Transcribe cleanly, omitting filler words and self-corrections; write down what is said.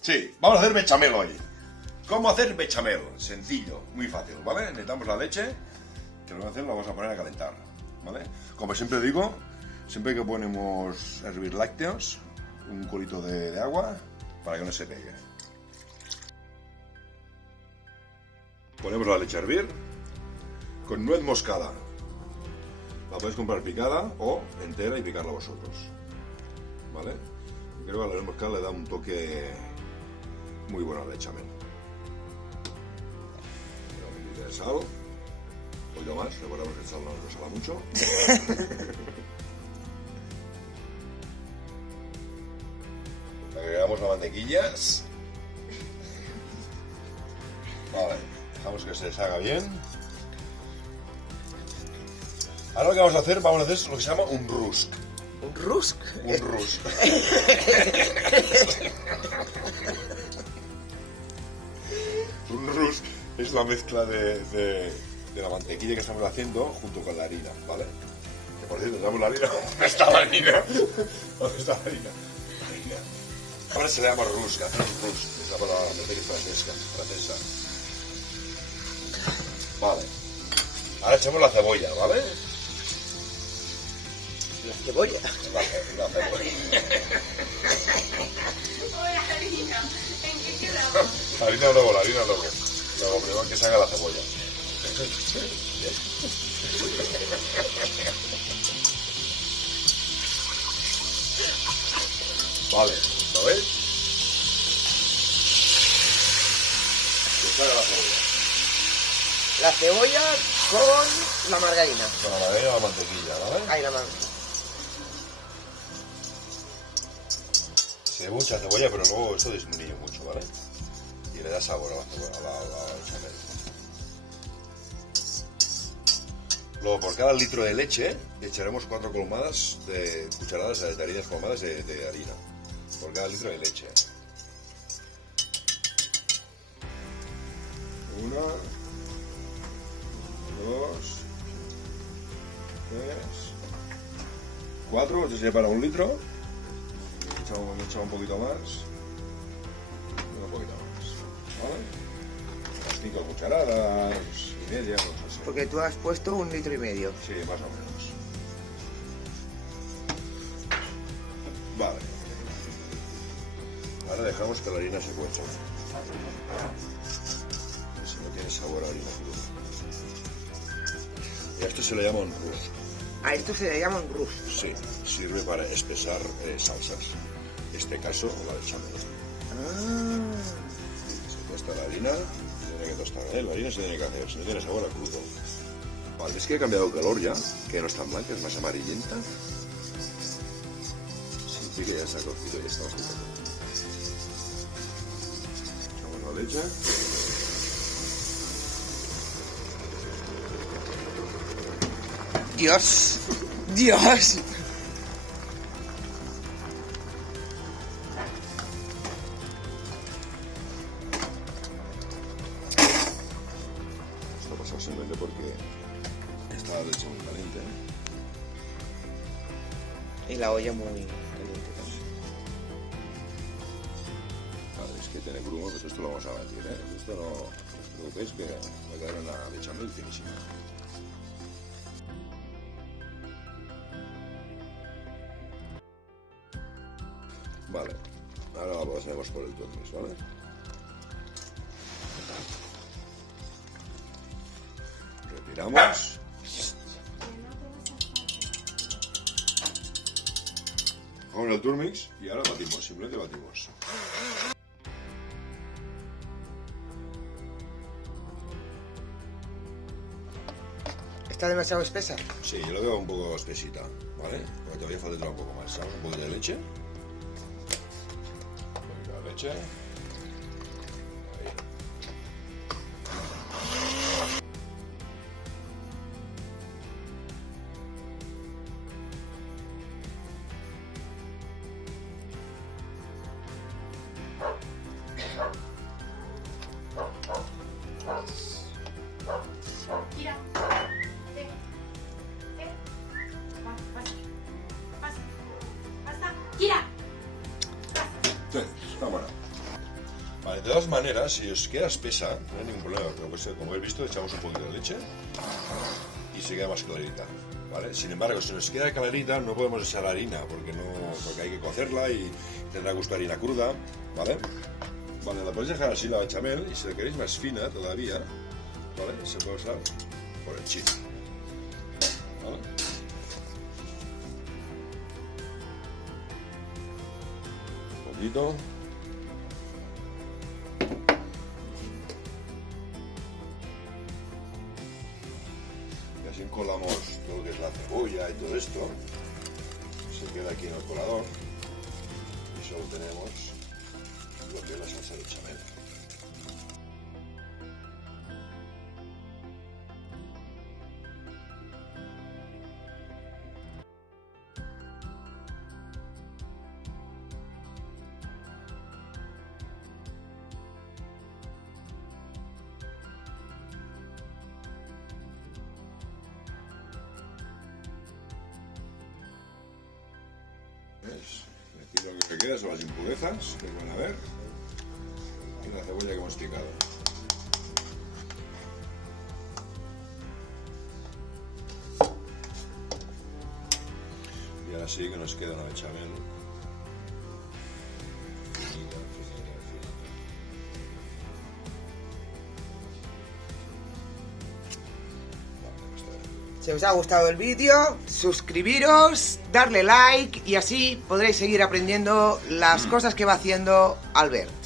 Sí, vamos a hacer bechamel hoy. ¿Cómo hacer bechamel? Sencillo, muy fácil, ¿vale? Necesitamos la leche, que lo vamos a poner a calentar, ¿vale? Como siempre digo, siempre que ponemos a hervir lácteos, un culito de agua para que no se pegue. Ponemos la leche a hervir con nuez moscada. La podéis comprar picada o entera y picarla vosotros, ¿vale? Creo que la nuez moscada le da un toque muy bueno al bechamel. Un poquito de sal, un poquito más, recordamos que el sal no nos sala mucho. Agregamos las mantequillas. Vale, dejamos que se deshaga bien. Ahora lo que vamos a hacer es lo que se llama un rusk. ¿Un rusk? Un rusk. Un rusk es la mezcla de la mantequilla que estamos haciendo junto con la harina, ¿vale? Que por cierto, tenemos la harina. ¿Dónde está la harina? ¿Dónde está la harina? Ahora se le llama rusk, hacer un rusk. Es la palabra francesa. Vale. Ahora echamos la cebolla, ¿vale? La cebolla. La cebolla. Hola, harina. ¿En qué quedamos? La harina luego. Luego primero que se haga la cebolla. Vale, ¿lo veis? Que se haga la cebolla. La cebolla con la margarina. Con la margarina y la mantequilla, ¿vale? Ahí la mano. Se ve mucha cebolla, pero luego eso disminuye mucho, ¿vale? Y le da sabor a la cebolla, a la bechamel. Luego, por cada litro de leche, echaremos 4 cucharadas de harinas colmadas de harina. Por cada litro de leche. 1, 2, 3, 4, esto sería para 1 litro. Echamos un poquito más. Un poquito más. ¿Vale? Unas 5 cucharadas y media, no sé. Porque tú has puesto 1,5 litros. Sí, más o menos. Vale. Ahora dejamos que la harina se cueza. Si no tiene sabor a harina cruda. Y a esto se le llama un rusk. A esto se le llama un rusk. Sí, sirve para espesar salsas. En este caso, la bechamel. Se tosta la harina, se tiene que tostar, ¿eh? La harina se tiene que hacer, si no tiene sabor a crudo. Vale, es que he cambiado el color ya, que no es tan blanca, es más amarillenta. Sí, que ya está cocido y ya está bastante cocido. Echamos la leche. Dios. Dios. Esto pasa simplemente porque está la leche muy caliente, ¿eh? Y la olla muy caliente. Vale, es que tiene grumo, pero esto lo vamos a batir, ¿eh? Esto no os preocupéis que va a quedar una bechamel finísima. Vale, ahora la pasemos por el turmis, ¿vale? Retiramos. Con el turmix y ahora batimos, simplemente batimos. ¿Está demasiado espesa? Sí, yo lo veo un poco espesita, ¿vale? Porque todavía falta un poco más. Echamos un poquito de leche. Un poquito de leche. Ahí. Mira. Basta. Kira. Sí, está buena. Vale, de todas maneras, si os queda espesa, no hay ningún problema, pero pues, como habéis visto, echamos un poquito de leche y se queda más clarita, ¿vale? Sin embargo, si nos queda clarita, no podemos echar harina, porque hay que cocerla y tendrá gusto a harina cruda, ¿vale? Vale, la podéis dejar así la bechamel, y si la queréis más fina todavía, ¿vale? Se puede usar por el chip, ¿vale? Un poquito. Y así colamos todo lo que es la cebolla y todo esto. Se queda aquí en el colador. Y solo tenemos lo que es la salsa de bechamel. ¿Ves? Aquí lo que queda son las impurezas que van a ver y la cebolla que hemos picado. Y ahora sí que nos queda una bechamel. Finita, finita, finita. Vale, está bien. Si os ha gustado el vídeo, suscribiros, darle like y así podréis seguir aprendiendo las cosas que va haciendo Albert.